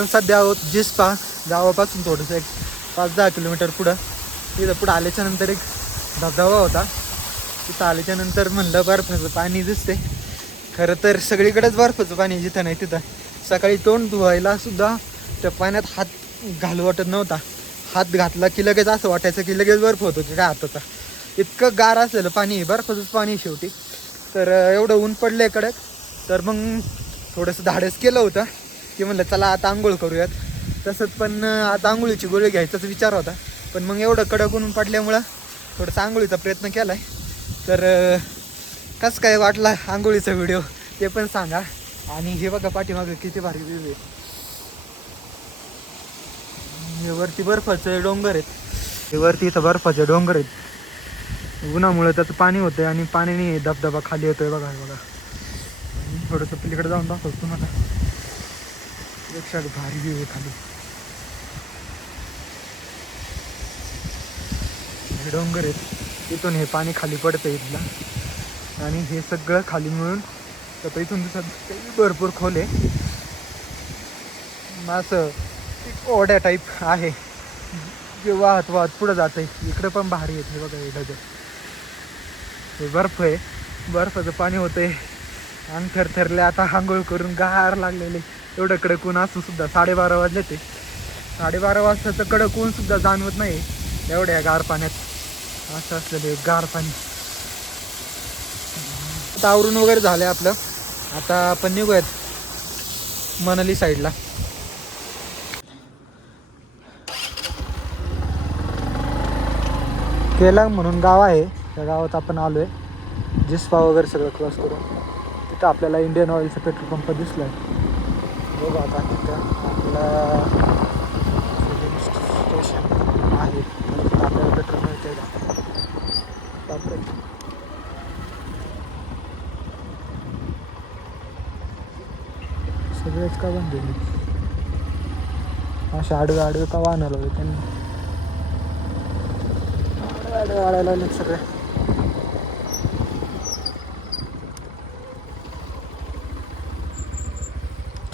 आपण सध्या आहोत जिस्पा गावापासून थोडंसं एक 5-10 किलोमीटर पुढं. तिथं पुढं आल्याच्या नंतर एक धबधबा होता. तिथं आल्याच्या नंतर म्हणलं बर्फाचं पाणी दिसते. खरं तर सगळीकडेच बर्फाचं पाणी, जिथं नाही तिथं. सकाळी तोंड धुवायला सुद्धा त्या पाण्यात हात घालू वाटत नव्हता. हात घातला की लगेच असं वाटायचं की लगेच बर्फ होतो की काय हाताचा. इतकं गार असलेलं पाणी, बर्फाचंच पाणी शेवटी. तर एवढं ऊन पडलं कडक. तर मग थोडंसं धाडस केलं होतं की म्हणलं चला आता आंघोळ करूयात. तसंच पण आता आंघोळीची गोळी घ्यायचाच विचार होता. पण मग एवढं कडक ऊन पडल्यामुळं थोडंसं आंघोळीचा प्रयत्न केला आहे. तर कसं काय वाटला आंघोळीचा व्हिडिओ ते पण सांगा. आणि हे बघा पाठीमागं किती भारी व्ह्यू आहे. हे वरती बर्फाचे डोंगर आहेत. हे वरती इथं बर्फाचे डोंगर आहेत. उन्हामुळे त्याचं पाणी होतं आणि पाण्याने धबधबा खाली येतोय बघा. बघा थोडंसं पलीकडे जाऊन दाखवतो तुम्हाला. पेक्षा भारी व्ह्यू आहे खाली. हे डोंगर आहेत, इथून हे पाणी खाली पडतं इथला. आणि हे सगळं खाली मिळून तर इथून दिसत भरपूर खोल आहे. असं ओढ्या टाईप आहे जे वाहत पुढं जात आहे. इकडं पण भारी येते बघा. हे ढग, हे बर्फ आहे, बर्फाचं पाणी होतंय. आणि थरथरले आता आंघोळ करून गार लागलेले. एवढं कडक ऊन असं सुद्धा 12:30 वाजले. ते 12:30 वाजताचं कडक ऊन सुद्धा जाणवत नाही एवढ्या गार पाण्यात. असं असलेलं गार पाणी. आता आवरून वगैरे झालं आपलं. आता आपण निघूयात मनाली साईडला. केलांग म्हणून गाव आहे, त्या गावात आपण आलो आहे. जिस्पा वगैरे सगळं क्रॉस करून तिथं आपल्याला इंडियन ऑइलचा पेट्रोल पंप दिसला आहे. बघा आता तिथं आपला स्टेशन आहे. तिथं आपल्याला पेट्रोल मिळते का. बापरे, सगळेच का बंद झाले. असे आडवे का वाहनाला होते त्यांनी. आडवे वाढायला लागले सगळे.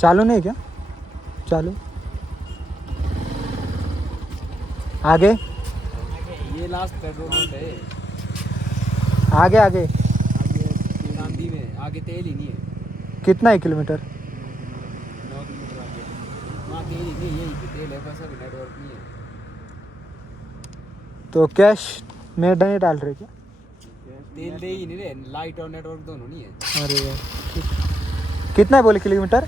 चालू नहीं क्या? चालू आगे, ये लास्ट पेट्रोल पंप है। आगे आगे नांदी में आगे तेल ही नहीं है। कितना है किलोमीटर? 9 किलोमीटर आगे वहाँ तेल ही नहीं, यही पे तेल है, बस अभी नेटवर्क नहीं है। तो कैश में नहीं डाल रहे क्या? तेल दे ही नहीं रहे, लाइट और नेटवर्क दोनों नहीं है। अरे यार, कितना है बोले किलोमीटर?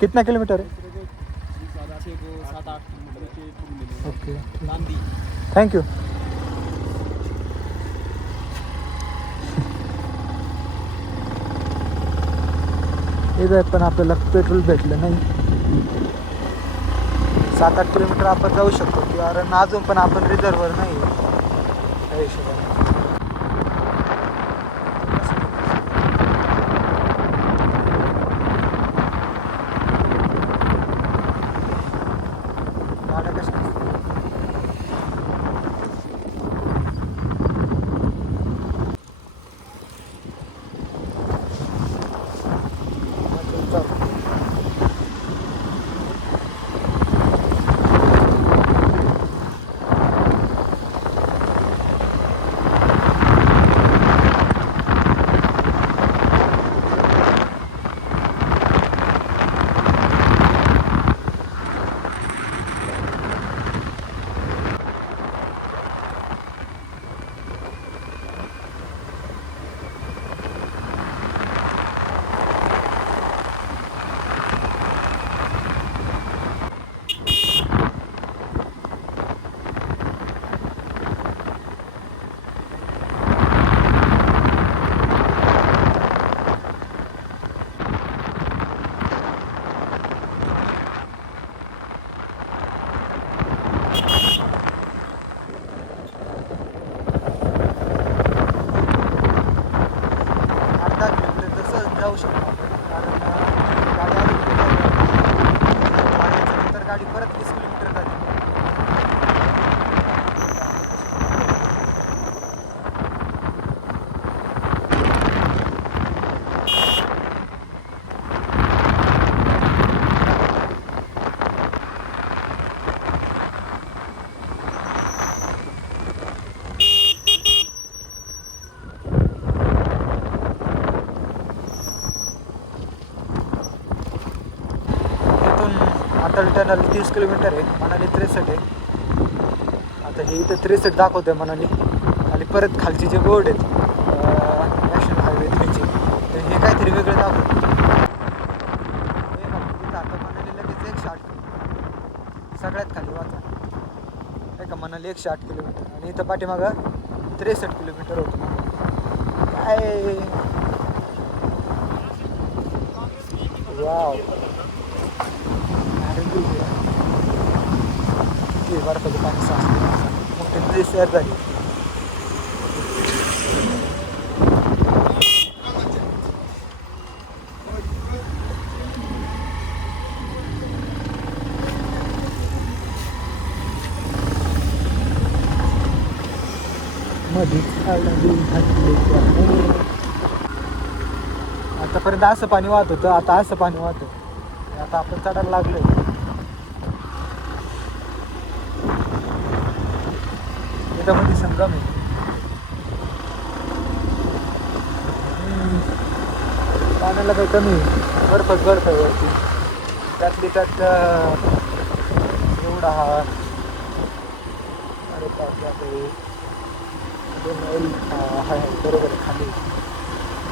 कितना किलोमीटर है? 6 को 7-8 किलोमीटर। ओके, नांदी। Thank you. इथं पण आपल्याला पेट्रोल भेटलं नाही. 7-8 किलोमीटर आपण जाऊ शकतो, कारण अजून पण आपण रिझर्वर नाही त्या हिशोबाने. गाड्या कशा अटल टनल 30 किलोमीटर आहे, मनाली 63 आहे. आता हे इथं 63 दाखवतोय मनाली. आणि परत खालचे जे बोर्ड आहेत नॅशनल हायवे 3चे, तर हे काहीतरी वेगळं दाखवतं. हे बघ इथं आता मनाली लगेच 108 सगळ्यात खाली वाचा नाही का, मनाली 108 किलोमीटर आणि इथं पाठीमागं 63 किलोमीटर होतं. काय वाव, बर्फाचं पाणी साचलं, मोठे नदी तयार झाली. आतापर्यंत असं पाणी वाहत होतं, आता असं पाणी वाहतं. आता आपण चढायला लागलोय. त्याच्यामध्ये संगम आहे. पाण्याला काही कमी बर्फच बर्फ आहे वरती. त्यातली त्यात एवढा हा, अरे बापरे, आता हे 2 मैल आहे बरोबर आहे खाली.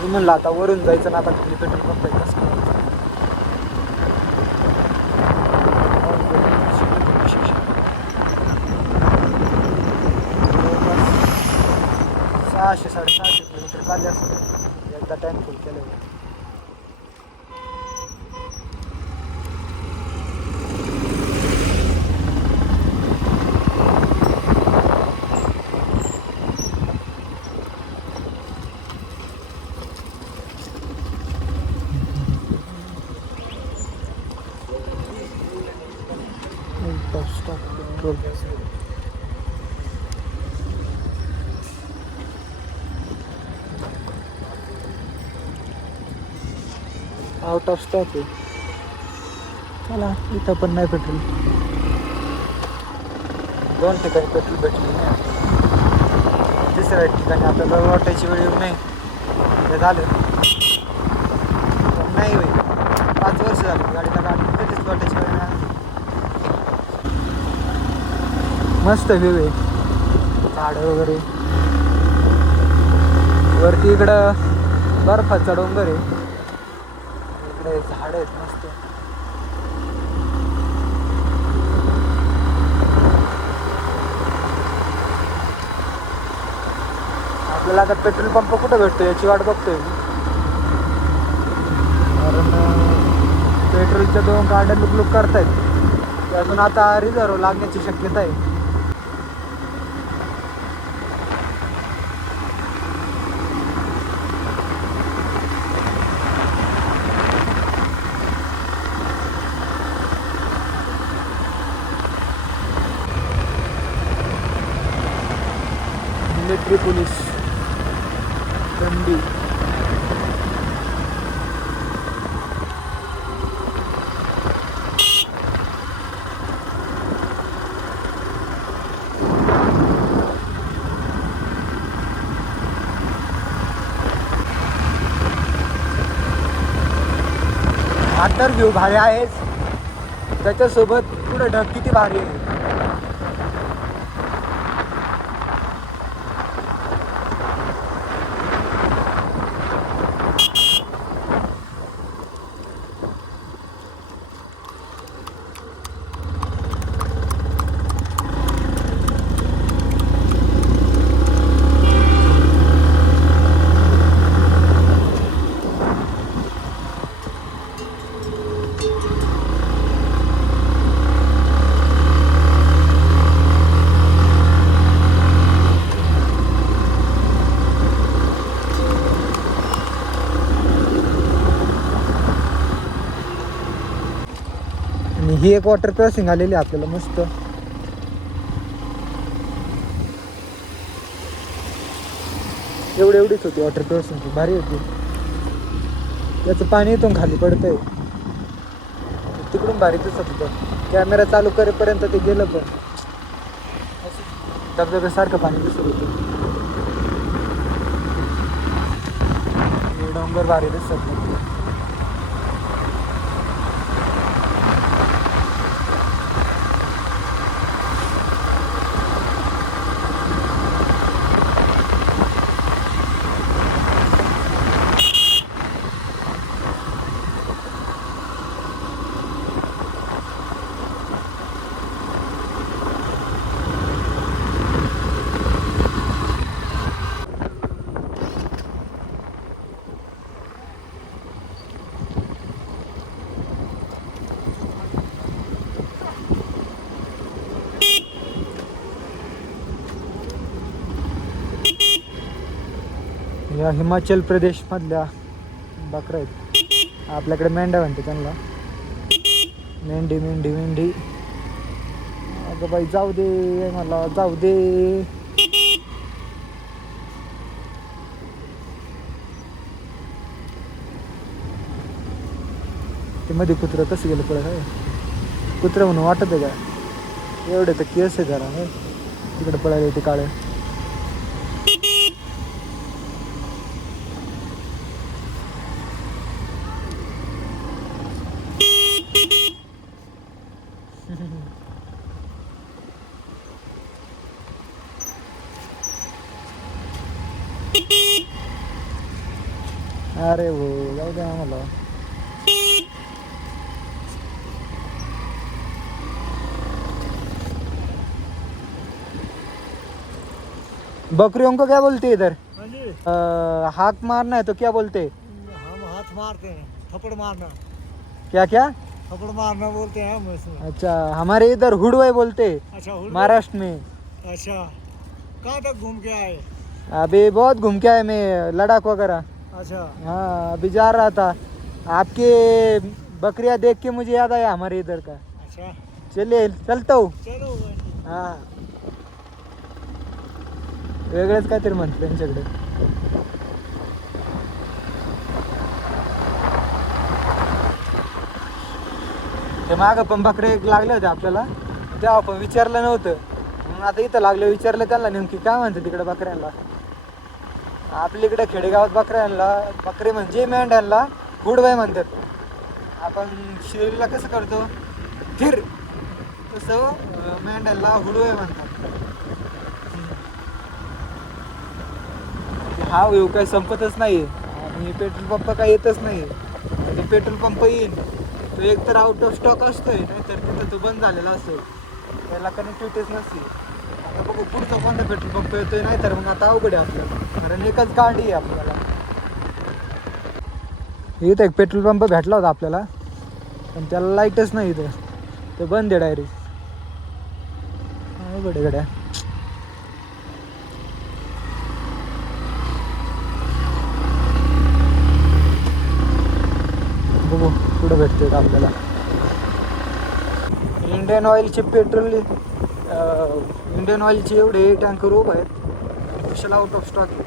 मी म्हणलं आता वरून जायचं ना, आता खाली पेट्रोल पंप आहे कसं करायचं. 600-650 किलोमीटर चालले असतं एकदा टँक फुल केलं. आउट ऑफ स्टॉक आहे. चला इथं पण नाही पेट्रोल. 2 ठिकाणी पेट्रोल भेटली नाही. तिसऱ्या ठिकाणी आपल्याला वाटायची वेळ येऊ नाही हे झालं. पण नाही होईल, 5 वर्ष झाली गाडीला, गाडी कधीच वाटायची वेळ नाही. मस्त व्ह्यू आहे, झाडं वगैरे. वरती इकडं बर्फाचा डोंगर आहे, इकडे झाड आहेत मस्त. आपल्याला आता पेट्रोल पंप कुठं भेटतो याची वाट बघतोय मी. कारण पेट्रोलच्या 2 गाड्या लुकलुक करतायत, अजून आता रिझर्व लागण्याची शक्यता आहे. मिलिटरी पोलीस दंडी. आतर व्ह्यू भारी आहेच, त्याच्यासोबत पुढे ढग किती भारी आहे. आणि ही एक वॉटर क्रॉसिंग आलेली आपल्याला मस्त. एवढीच होती वॉटर क्रॉसिंग, भारी होती. त्याचं पाणी इथून खाली पडतंय, तिकडून भारी दिसत होतं. कॅमेरा चालू करेपर्यंत ते गेलं, पण धबधब्यासारखं पाणी दिसत होतं. डोंगर भारी दिसत नाही. या हिमाचल प्रदेश मधल्या बकऱ्या आहेत. आपल्याकडे मेंढ्या म्हणते त्यांना. मेंढी मेंढी मेंढी. अगं बाई जाऊ दे मला, जाऊ दे. ते मध्ये कुत्रं कसं गेलं पडत आहे. कुत्रं म्हणून वाटत आहे का? एवढे तर केस आहे जरा नाही तिकडे पळायला ते काळे. अरे हो जाऊ दे आम्हाला. बकरियों को क्या बोलते हैं इधर? हाथ मारना है तो क्या बोलते हैं? हम हाथ मारते हैं, थप्पड़ मारना, क्या क्या? थप्पड़ मारना बोलते हैं हम उसमें। अच्छा हमारे इधर हुडवे बोलते हैं अच्छा महाराष्ट्र में. अच्छा कहाँ तक घूम के आए? अभी बहुत घूम के आए मैं, लद्दाख वगैरह. अच्छा हाँ अभी जा रहा था. आपके बकरियां देख के मुझे याद आया हमारे इधर का. अच्छा चलिए चलता हूँ. चलो. हां वेगळंच काहीतरी म्हणतं त्यांच्याकडे. ते मागं पण बकरे लागले होते आपल्याला, तेव्हा आपण विचारलं नव्हतं. मग आता इथं लागलं, विचारलं त्यांना नेमकी काय म्हणते तिकडे बकऱ्यांना. आपल्या इकडे खेडेगावात बकऱ्यांना, बकरे म्हणजे मेंढ्यांना हुडवाय म्हणतात. आपण शिर्डीला कसं करतो थिर, तसं मेंढ्यांना हुडवाय म्हणतात. हा व्यू काही संपतच नाही आणि पेट्रोल पंप काही येतच नाही. ते पेट्रोल पंप येईल तो एक तर आउट ऑफ स्टॉक असतोय, नाहीतर तिथं तो बंद झालेला असतो, त्याला कनेक्टिव्हिटीच नसते. आता बघू पुढचा कोणता पेट्रोल पंप येतोय, नाहीतर मग आता अवघड आहे आपल्याला, कारण एकच गाडी आहे आपल्याला. इथं एक पेट्रोल पंप भेटला होता आपल्याला, पण त्याला लाईटच नाही इथं, तो बंद आहे डायरेक्ट. अवघड आहे गड्या. बघू पुढं भेटते का आपल्याला. इंडियन ऑइलचे पेट्रोल, इंडियन ऑइलचे एवढे टँकर उभं आहेत, कुशाला आउट ऑफ स्टॉक आहे.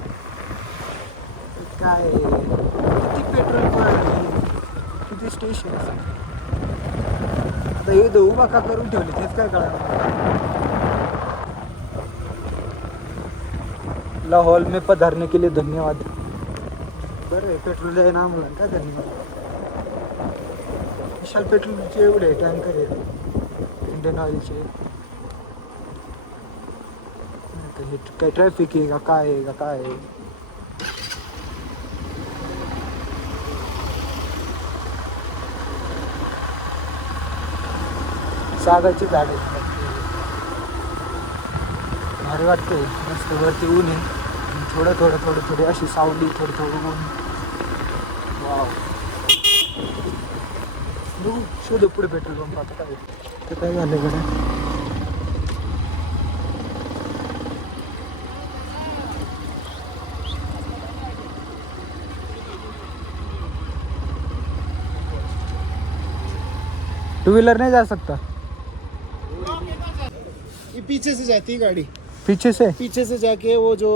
काय किती पेट्रोल किती स्टेशन आता हे उभा का करून ठेवले तेच काय कळणार. लाहौल में पधारने के लिए धन्यवाद. बरं आहे पेट्रोल आहे ना मुलांना, काय धन्यवाद. विशाल पेट्रोलचे एवढे टँकर आहेत इंडियन ऑइलचे. काय ट्रॅफिक आहे का काय आहे का काय आहे. सागाची झाड आहेत, भारी वाटते. मस्त वरती ऊन आहे, थोडं थोडं थोडं थोडी अशी सावली, थोडं थोडं ऊन. वाव. शोधू पुढे पेट्रोल पंप. आता काय ते काय झालं कडे. टू व्हीलर नहीं जा सकता. ये पीछे से जाती है गाड़ी, पीछे से. पीछे से जाके वो जो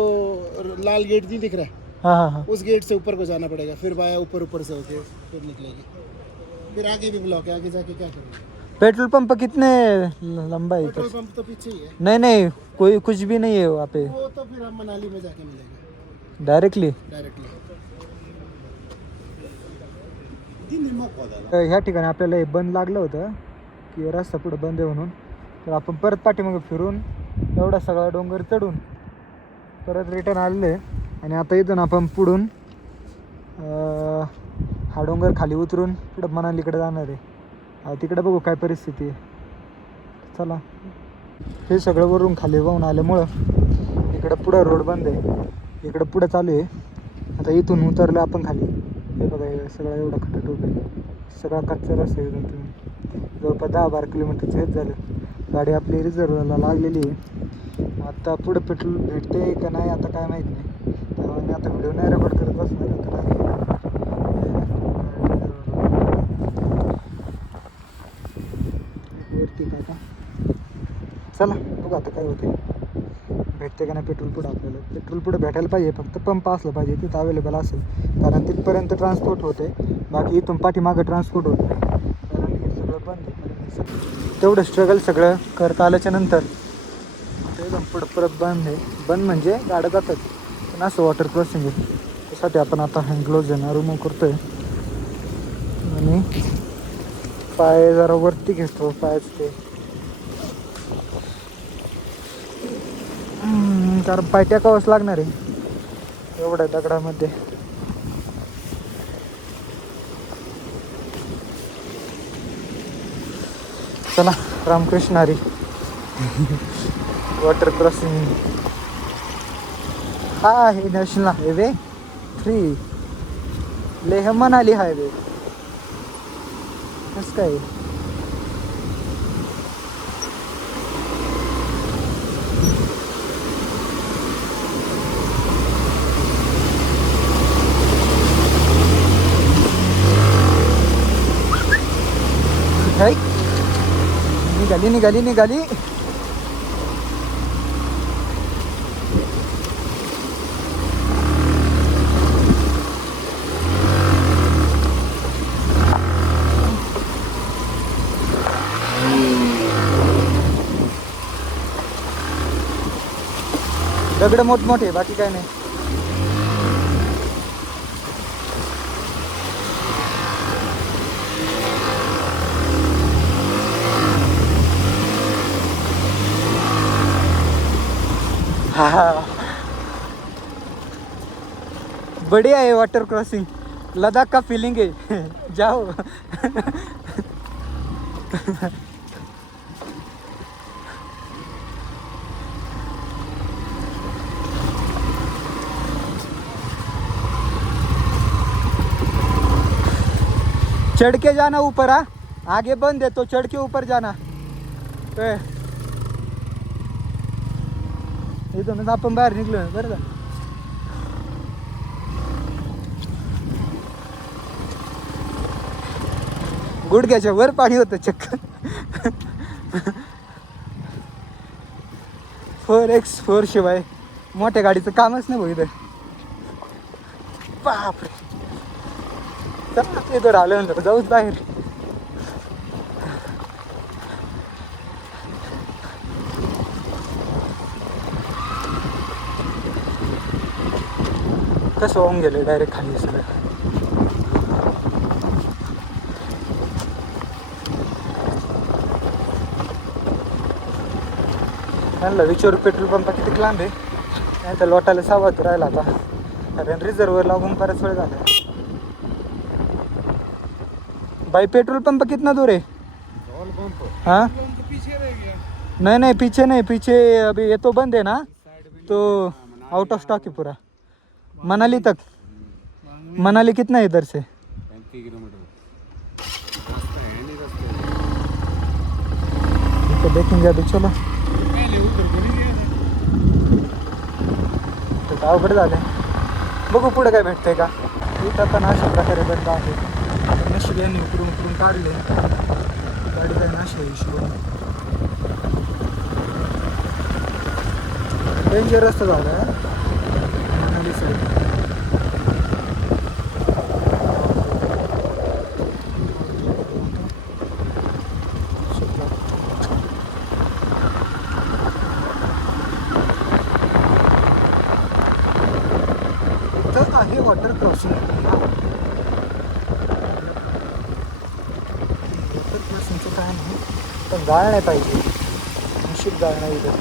लाल गेट नहीं दिख रहा है, हाँ हाँ हाँ. उस गेट से ऊपर को जाना पड़ेगा, फिर वाया ऊपर से होके फिर निकलेगी. फिर आगे भी ब्लॉक है, आगे जाके क्या करेंगे. पेट्रोल पंप कितने लंबा है पेट्रोल इधर? पंप तो पीछे ही है. नहीं नहीं कोई कुछ भी नहीं है वहाँ पे. वो तो फिर हम मनाली में जाके मिलेगा डायरेक्टली. डायरेक्टली. ह्या ठिकाणी आपल्याला हे बंद लागलं होतं की रस्ता पुढं बंद आहे म्हणून, तर आपण परत पाठीमागे फिरून एवढा सगळा डोंगर चढून परत रिटर्न आलेले. आणि आता इथून आपण पुढून हा डोंगर खाली उतरून पुढं मनालीकडे जाणार आहे. तिकडे बघू काय परिस्थिती आहे. चला. हे सगळं वरून खाली वाहून आल्यामुळं इकडं पुढं रोड बंद आहे, इकडं पुढं चालू आहे. आता इथून उतरलं आपण खाली, हे बघा हे सगळं एवढं खटाटोप आहे, सगळा कच्चा रस्ता आहे. तुम्ही जवळपास 10-12 किलोमीटरचं हेच झालं. गाडी आपली रिझर्वला लागलेली आहे. आता पुढं पेट्रोल भेटते का नाही आता काय माहीत नाही. तेव्हा मी आता व्हिडिओ नाही रेकॉर्ड करत बसणार वरती काका. चला बघू आता काय होते, भेटते का नाही पेट्रोल पुढं. आपल्याला पेट्रोल पुढं भेटायला पाहिजे, फक्त पंप असलं पाहिजे तिथं अवेलेबल असेल, कारण तिथपर्यंत ट्रान्सपोर्ट होते. बाकी इथून पाठीमागं ट्रान्सपोर्ट होत नाही, कारण हे सगळं बंद आहे. तेवढं स्ट्रगल सगळं करता आल्याच्या नंतर एकदम पुढं परत बंद आहे. बंद म्हणजे गाड्या जातात, पण असं वॉटर क्रॉसिंग आहे. त्यासाठी आपण आता हँड ग्लोव्ज आहे ना रिमूव्ह करतोय आणि पाय जरा वरती घेतो. पायाच ते कारण पाय टेकावंच लागणार आहे एवढ्या दगडामध्ये. चला रामकृष्ण हरी. वॉटर क्रॉसिंग हा आहे national highway 3 Leh Manali highway. कसं काय निघाली निघाली निघाली. दगड मोठमोठे, बाकी काय नाही. हाँ बढ़िया है वाटर क्रॉसिंग. लद्दाख का फीलिंग है. जाओ. चढ़ के जाना ऊपर. हाँ आगे बंद है तो चढ़ के ऊपर जाना. इथूनच आपण बाहेर निघलो बरं का. गुडघ्याच्या वर पाणी होतं चक्क. 4x4 शिवाय मोठ्या गाडीचं कामच नाही भाऊ इथं. बापरे. चला इथं राहिलं म्हणलं जाऊच बाहेर. कसं होऊन गेले डायरेक्ट खाली सगळं. त्यांना विचारू पेट्रोल पंप किती लांब आहे. नाही तर लोटायला सावध राहिला आता, कारण रिझर्वर लागून बराच वेळ झाला. भाई पेट्रोल पंप कितना दूर है? हाँ नहीं नहीं पीछे नहीं, पीछे अभी ये तो बंद है ना, तो आउट ऑफ स्टॉक है पूरा. मनाली तक. मनाली कितना है इधर से? 35 किलोमीटर रास्ता है, नहीं रास्ता तो देखेंगे अभी. चलो तर अवघड झालं. बघू पुढे काय भेटतंय का. इथं पण अशा प्रकारे बंद आहे. नशीब यांनी उकरून उकरून काढले गाडी, काही अशा हिशोबाने डेंजर रस्ता झाला मनाली साईड. आहे वॉटर क्रॉसिंग. वॉटर क्रॉसिंगचं काय नाही, पण गाळ नाही पाहिजे. नशीब गाळ नाही इथं.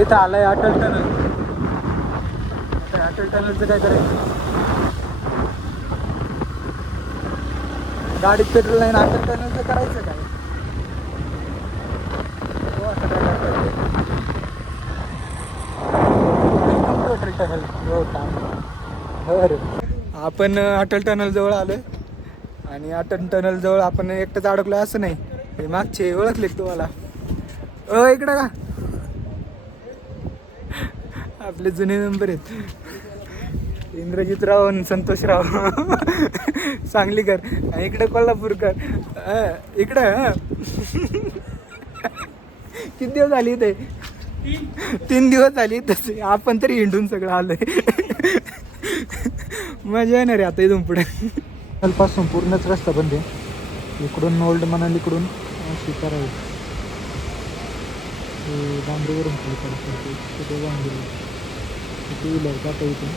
इथं आलंय अटल टनल. आता अटल टनलचं काय करायचं. गाडीत पेट्रोल नाही, अटल टनलचं करायचं काय. अटल टनल हो काम. बरं आपण अटल टनल जवळ आलोय आणि अटल टनल जवळ आपण एकटंच अडकलोय असं नाही. हे मागचे ओळखले का तुम्हाला? इकडं का आपले जुने मेंबर आहेत इंद्रजितराव आणि संतोषराव सांगलीकर आणि इकडे कोल्हापूरकर इकडं किती दिवस झाली इथे? 3 दिवस झाली तसे आपण तरी हिंडून सगळं आलोय. मजा येणार आहे आता इथून पुढे. कालपासून पूर्णच रस्ता बंद आहे. इकडून ओल्ड मनालीकडून शिकार आहे बांबरीवरून खाली पडतो तिथे जाऊन गेलो टू व्हीलर जाता इथून.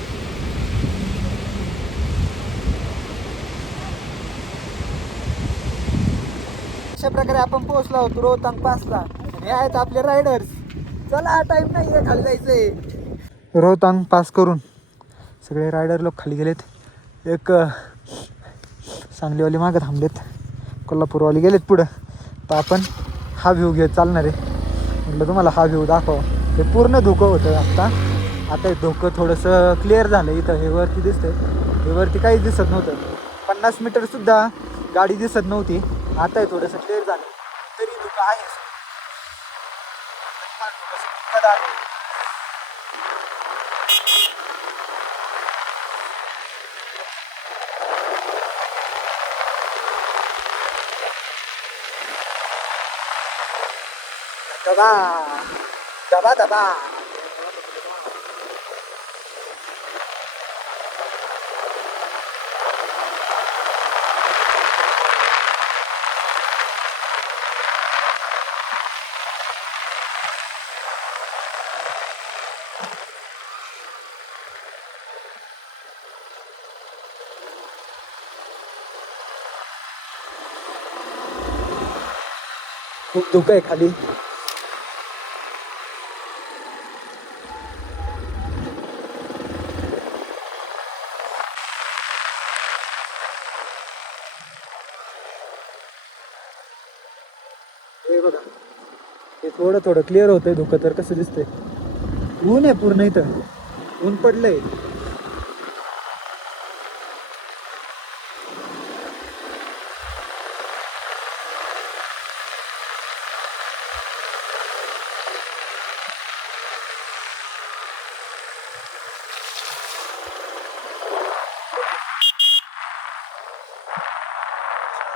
अशा प्रकारे आपण पोहोचलो आहोत रोहतांग पासला आणि आहेत आपले रायडर्स. चला टाइम नाही आहे खाली जायचंय. रोहतांग पास करून सगळे रायडर लोक खाली गेलेत. एक सांगलीवाले मागं थांबलेत, कोल्हापूरवाले गेलेत पुढं. तर आपण हा व्ह्यू घेत चालणार आहे. म्हटलं तुम्हाला हा व्ह्यू दाखवा. हे पूर्ण धुकं होतं आता हे धुकं थोडंसं क्लिअर झालं. इथं हे वरती दिसतंय, हे वरती काहीच दिसत नव्हतं. 50 मीटरसुद्धा गाडी दिसत नव्हती. आता हे थोडंसं क्लिअर झालं तरी धुकं आहे. दबा दबा दबा खूप धुकं आहे खाली. हे बघा हे थोडं क्लिअर होतंय धुकं तर कसं दिसतंय. ऊन आहे पूर्ण इथं, ऊन पडलंय.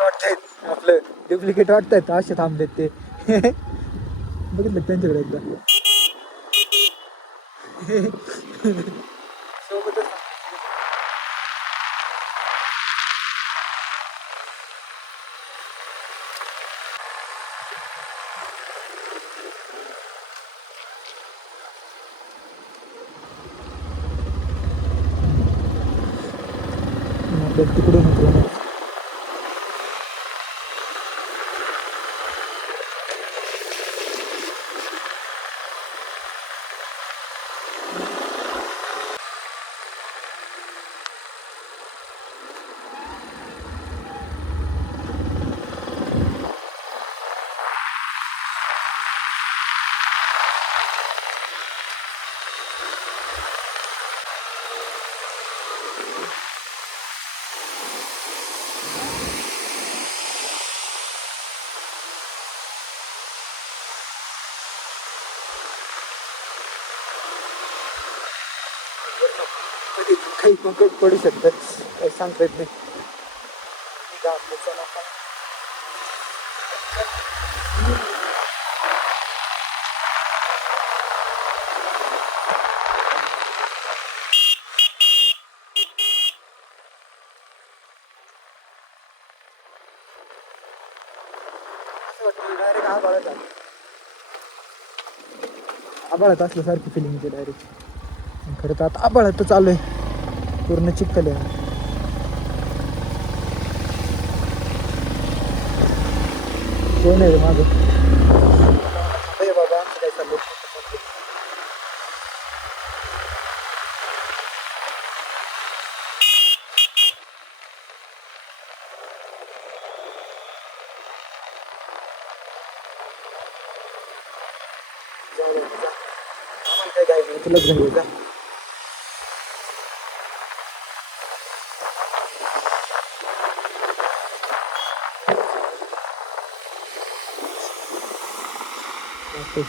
वाटतंय आपलं डुप्लिकेट वाटतायत असे थांबलेत ते. बघितलं त्यांच्याकडे एकदा सोबतच तिकडून उतरवणार. कधी काही पण पडू शकतं, काही सांगता येत नाही. डायरेक्ट आबाळात असल्यासारखी फिलिंग येते डायरेक्ट. खरं तर आता आबाळात चालू आहे, पूर्ण चिखल आहे. कोण आहे माझं बाबा काय चालू. काय तुलाच घेऊन जा. ओके